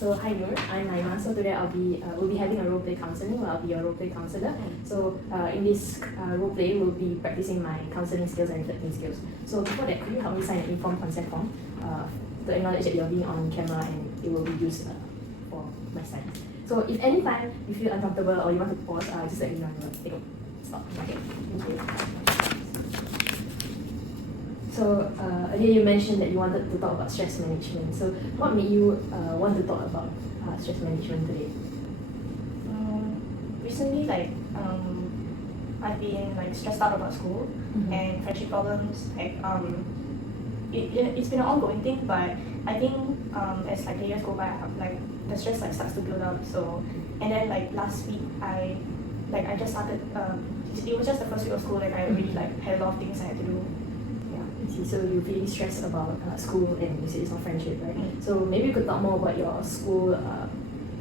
So hi Noor, I'm Naima. So today we'll be having a role play counselling where I'll be a role play counsellor. So in this role play, we'll be practicing my counselling skills and reflecting skills. So before that, could you help me sign an informed consent form to acknowledge that you're being on camera and it will be used for my slides. So if any time you feel uncomfortable or you want to pause, just let me know. Take a stop. Okay. Thank you. So earlier you mentioned that you wanted to talk about stress management. So what made you want to talk about stress management today? Recently, I've been stressed out about school and friendship problems. It's been an ongoing thing, but I think as the years go by, the stress starts to build up. So and then last week I just started. It was just the first week of school. I already had a lot of things I had to do. So you're really stressed about school and you said it's not friendship, right? So maybe you could talk more about your school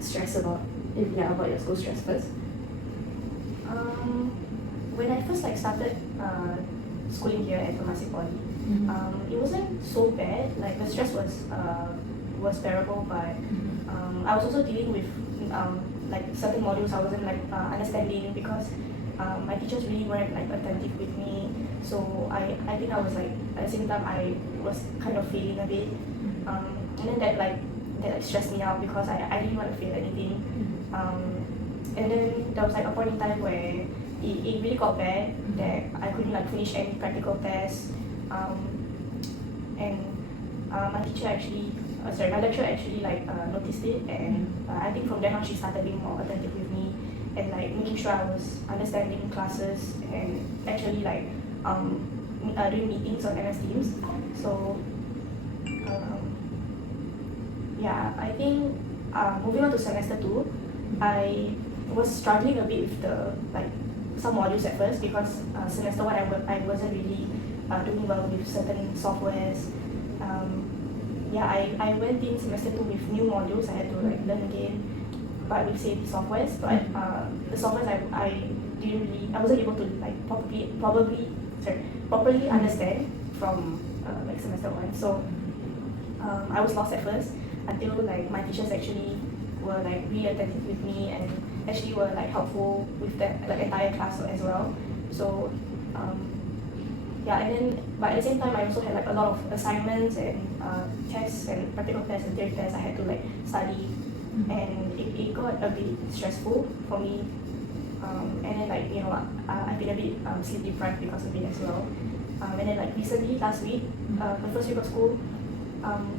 stress about your school stress first. When I first started schooling here at Temasek Poly, it wasn't so bad. The stress was bearable, but I was also dealing with certain modules I wasn't understanding because my teachers really weren't attentive with me. So I think I was at the same time I was kind of failing a bit, and then that stressed me out because I didn't want to fail anything, and then there was a point in time where it really got bad that I couldn't finish any practical tests, and my lecturer actually noticed it, and I think from then on she started being more attentive with me and making sure I was understanding classes and actually doing meetings on MS Teams. So I think moving on to semester 2, I was struggling a bit with the some modules at first because semester 1 I wasn't really doing well with certain softwares. I went in semester 2 with new modules I had to learn again, but with same softwares. But the softwares I wasn't able to properly understand from semester 1. So I was lost at first until my teachers actually were really attentive with me and actually were helpful with the entire class as well. So and then but at the same time I also had a lot of assignments and tests and practical tests and theory tests I had to study, and it got a bit stressful for me. And then I've been a bit sleep deprived because of it as well. And then recently last week, the first week of school,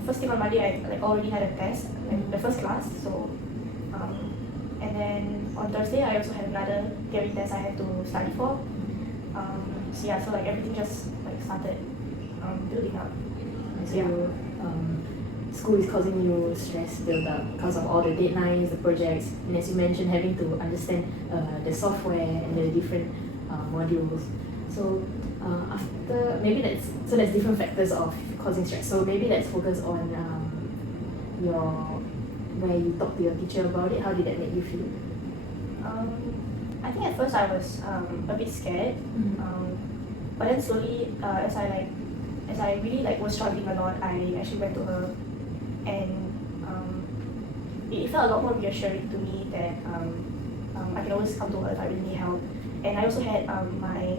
first thing on Monday I already had a test, the first class. So and then on Thursday I also had another theory test I had to study for. So everything just started building up. So school is causing you stress build up because of all the deadlines, the projects, and as you mentioned, having to understand the software and the different modules. So that's different factors of causing stress. So maybe let's focus on where you talk to your teacher about it. How did that make you feel? I think at first I was a bit scared, but then slowly as I really was struggling a lot, I actually went to her, and it felt a lot more reassuring to me that I can always come to her if I really need help. And I also had my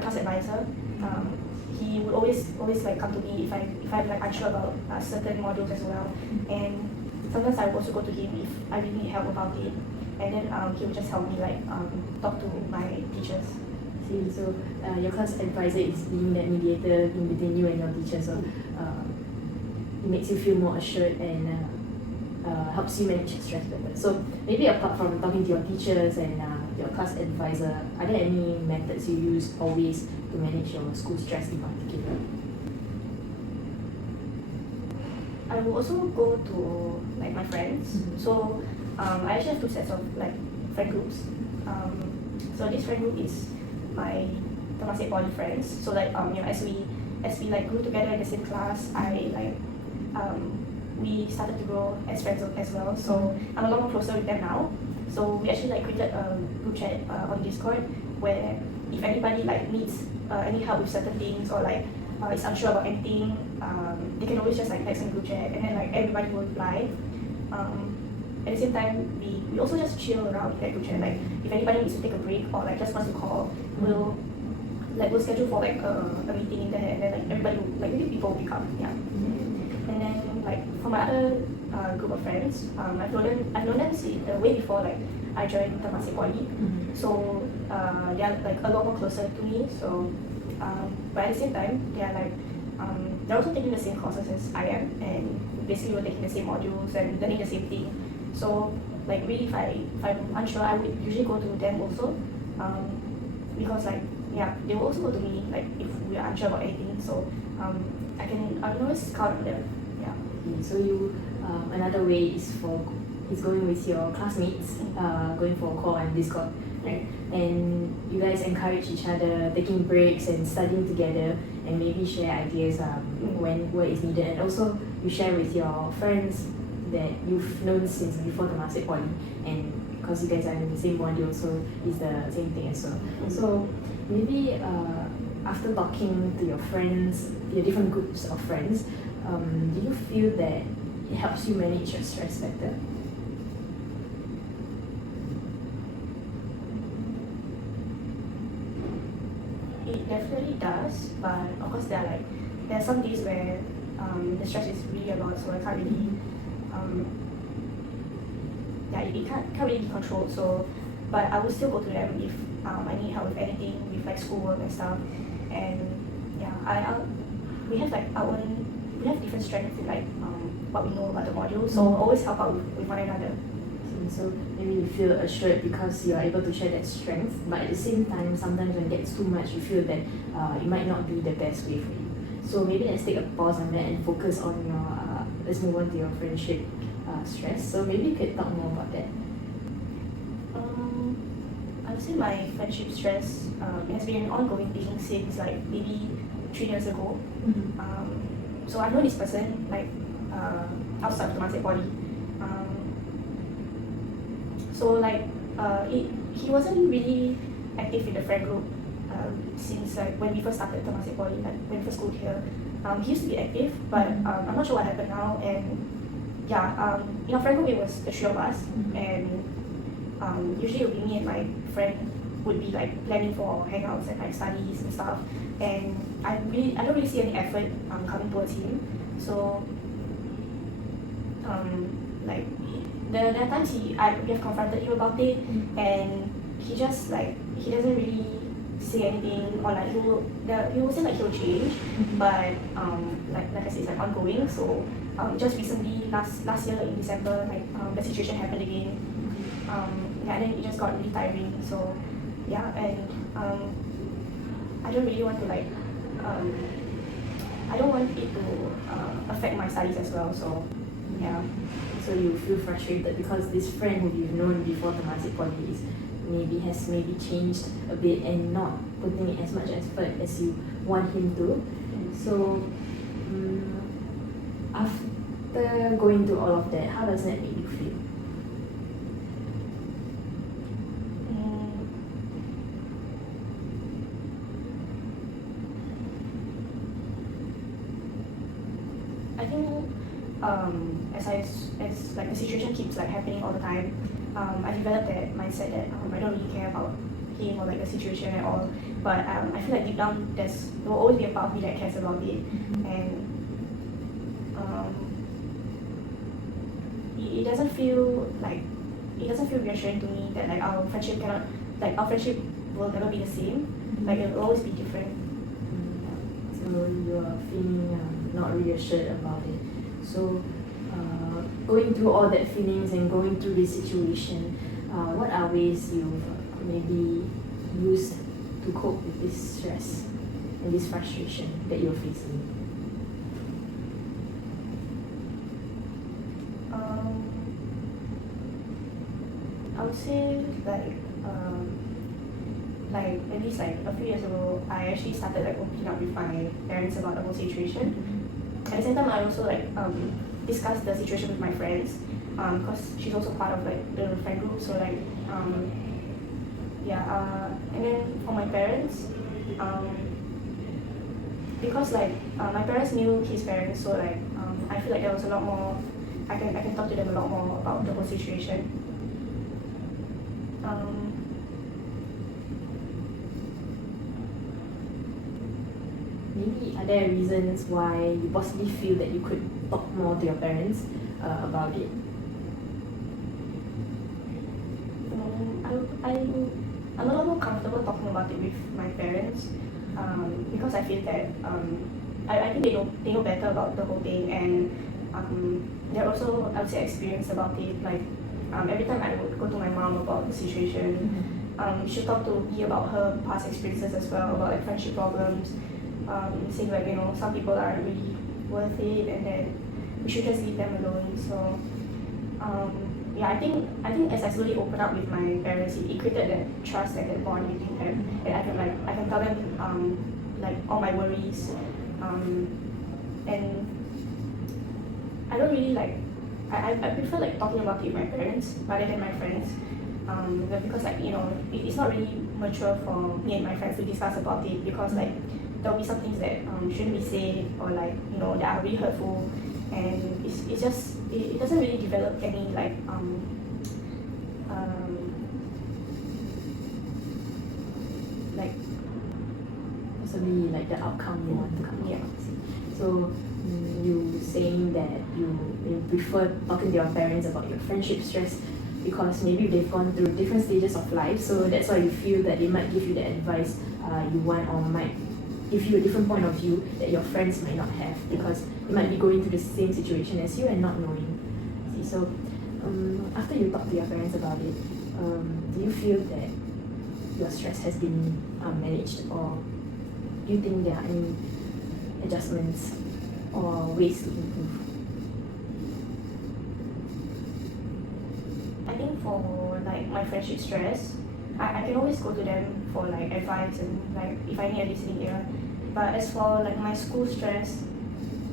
class advisor. He would always come to me if I'm unsure about certain modules as well. And sometimes I would also go to him if I really need help about it. And then he would just help me talk to my teachers. So your class advisor is being that mediator in between you and your teacher. So it makes you feel more assured and helps you manage stress better. So maybe apart from talking to your teachers and your class advisor, are there any methods you use or ways to manage your school stress in particular? I will also go to my friends. So I actually have 2 sets of friend groups. So this friend group is my Temasek Poly friends. So as we grew together in the same class, we started to grow as friends as well. So I'm a lot more closer with them now. So we actually created a group chat on Discord where if anybody needs any help with certain things or is unsure about anything, they can always just text in group chat, and then everybody will reply. at the same time, we also just chill around in that group chat. Like if anybody needs to take a break or like just wants to call, we'll schedule for like a meeting in there, and then like everybody will, like maybe people will pick up. Yeah. And then like for my other group of friends, I've known them way before like I joined Temasek Poly. So they are like a lot more closer to me. So but at the same time, they're also taking the same courses as I am, and basically we're taking the same modules and learning the same thing. So like really, if I'm unsure, I would usually go to them also, because like they will also go to me like if we are unsure about anything. So I can always count on them. Yeah. So you another way is going with your classmates, going for a call on Discord, right? And you guys encourage each other, taking breaks and studying together, and maybe share ideas where it's needed. And also you share with your friends that you've known since before Temasek Poly, and because you guys are in the same module, so it's the same thing as well. So maybe after talking to your friends, your different groups of friends, do you feel that it helps you manage your stress better? It definitely does, but of course there are some days where the stress is really a lot, so I can't really it can't really be controlled. So but I will still go to them if I need help with anything, with like schoolwork and stuff. And we have different strengths in like what we know about the module, so we'll always help out with one another. So maybe you feel assured because you are able to share that strength, but at the same time, sometimes when it gets too much, you feel that it might not be the best way for you. So maybe let's take a pause on that and focus on your, let's move on to your friendship stress. So maybe you could talk more about that. I would say my friendship stress has been an ongoing thing since like maybe 3 years ago. So I've known this person like outside of Temasek Poly. So like he wasn't really active in the friend group since like when we first started Temasek Poly, like when we first got here. He used to be active, but I'm not sure what happened now. And in our friend group it was the 3 of us, and usually it would be me and my friend would be like planning for hangouts and like studies and stuff. And I don't really see any effort coming towards him. So like there are times we have confronted him about it, and he just like he doesn't really say anything, or like he will say like he'll change, but like I said, it's like ongoing. So just recently last year in December, like the situation happened again, and then it just got really tiring. So and I don't really want to like I don't want it to affect my studies as well. So So you feel frustrated because this friend who you've known before Temasek Poly has maybe changed a bit and not putting in as much effort as you want him to. So after going through all of that, how does that make you feel? I think as like the situation keeps like happening all the time, I developed that mindset that I don't really care about him or like the situation at all. But I feel like deep down there will always be a part of me that cares about it, and it doesn't feel reassuring to me that like our friendship will never be the same. Like it will always be different. So you are feeling not reassured about it. So going through all that feelings and going through this situation, what are ways you've maybe used to cope with this stress and this frustration that you're facing? I would say like at least like a few years ago, I actually started like opening up with my parents about the whole situation. At the same time, I also like discussed the situation with my friends, because she's also part of like the friend group. So like and then for my parents, because like my parents knew his parents, so like I feel like there was a lot more I can talk to them a lot more about the whole situation. Maybe are there reasons why you possibly feel that you could talk more to your parents about it? I'm a lot more comfortable talking about it with my parents because I feel that I think they know better about the whole thing, and they're also, I would say, experienced about it. Like every time I would go to my mom about the situation, she'll talk to me about her past experiences as well, about like friendship problems, saying like, you know, some people aren't really worth it, and then we should just leave them alone. So yeah, I think as I slowly open up with my parents, it created that trust and that bond between them, and I can tell them like all my worries, and I don't really like I prefer like talking about it with my parents rather than my friends, because like, you know, it's not really mature for me and my friends to discuss about it, because like there'll be some things that shouldn't be said, or like, you know, that are really hurtful, and it's just it doesn't really develop any like like Possibly like the outcome you want to come Yeah. out. So you saying that you prefer talking to your parents about your friendship stress because maybe they've gone through different stages of life, so that's why you feel that they might give you the advice you want, or might give you a different point of view that your friends might not have, because they might be going through the same situation as you and not knowing. See, so after you talk to your parents about it, do you feel that your stress has been managed, or do you think there are any adjustments or ways to improve? I think for like my friendship stress, I can always go to them for like advice, and like if I need a listening ear. But as for like my school stress,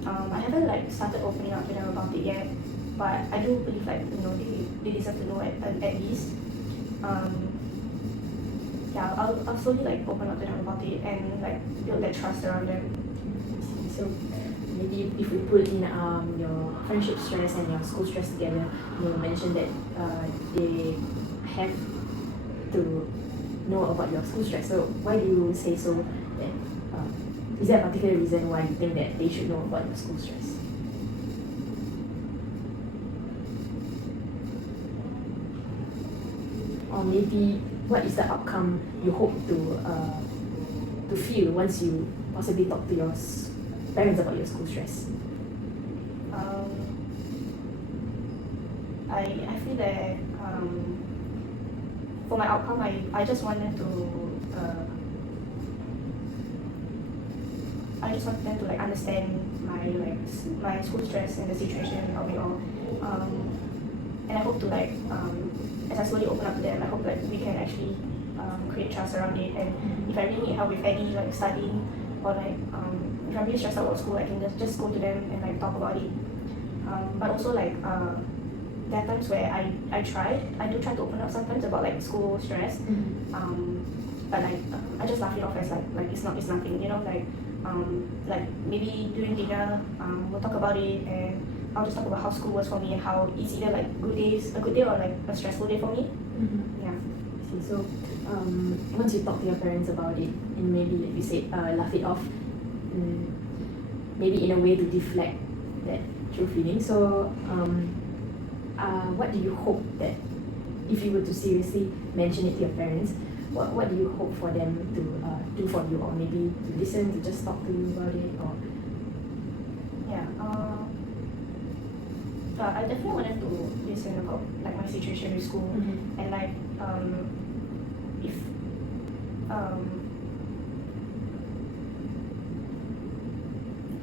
I haven't like started opening up to them about it yet. But I do believe like, you know, they deserve to know at least. Yeah, I'll slowly like open up to them about it and like build that trust around them. So maybe if we put in your friendship stress and your school stress together, you mentioned that they have to know about your school stress. So why do you say so? That is there a particular reason why you think that they should know about your school stress? Or maybe what is the outcome you hope to feel once you possibly talk to your parents about your school stress? I feel that for my outcome, I just want them to I just want them to like understand my school stress and the situation of it all, and I hope to like as I slowly open up to them, I hope that we can actually create trust around it. And if I really need help with any like studying, or like if I'm really stressed out about school, I can just go to them and like talk about it. But also like there are times where I do try to open up sometimes about like school stress, but like I just laugh it off as like it's nothing, you know, like maybe during dinner we'll talk about it, and I'll just talk about how school was for me, and how it's either like a good day or like a stressful day for me. Yeah. See, so once you talk to your parents about it, and maybe like you said, laugh it off, maybe in a way to deflect that true feeling. So what do you hope that if you were to seriously mention it to your parents, what do you hope for them to do for you, or maybe to listen, to just talk to you about it, or Yeah. I definitely wanted to listen about like my situation with school, and like if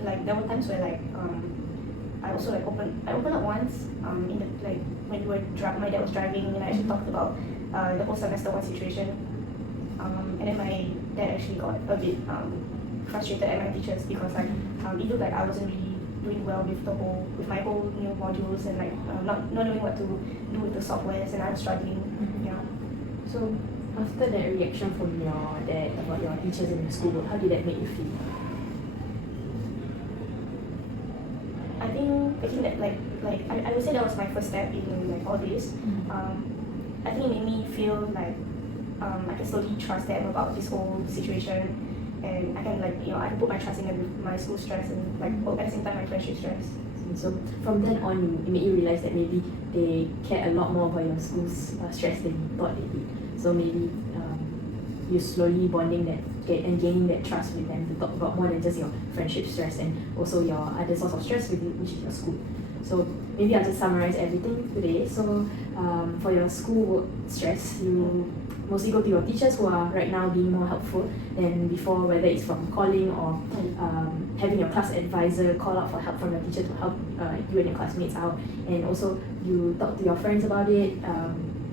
like there were times where like I also like I opened up once in the like when my dad was driving, and I actually talked about the whole semester one situation, and then my dad actually got a bit frustrated at my teachers, because like it looked like I wasn't really doing well with my whole new modules, and like not knowing what to do with the softwares, and I'm struggling. Yeah. so after that reaction from your dad about your teachers in your school, how did that make you feel? I think think that I would say that was my first step in like all this. I think it made me feel like I can slowly trust them about this whole situation, and I can I can put my trust in them with my school stress and like at the same time my friendship stress. So from then on, it made you realize that maybe they care a lot more about your school's stress than you thought they did. So maybe you slowly bonding and gaining that trust with them to talk about more than just your friendship stress and also your other source of stress with you, which is your school. So maybe I'll just summarize everything today. So for your school work stress, you mostly go to your teachers who are right now being more helpful than before, whether it's from calling or having your class advisor call out for help from your teacher to help you and your classmates out. And also you talk to your friends about it,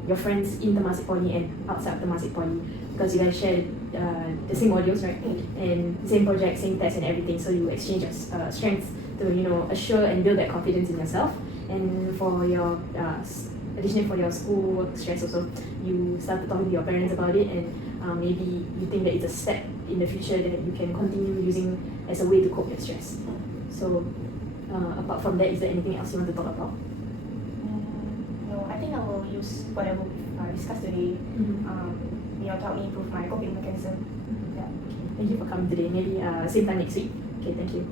your friends in Temasek Poly and outside of Temasek Poly, because you guys share the same modules, right? And same projects, same tests and everything. So you exchange your strengths to assure and build that confidence in yourself. And for your additionally for your schoolwork stress also, you started talking to your parents about it, and maybe you think that it's a step in the future that you can continue using as a way to cope with stress. So apart from that, is there anything else you want to talk about? No, I think I will use whatever we discussed today to help me improve my coping mechanism. Yeah. Thank you for coming today. Maybe same time next week. Okay, thank you.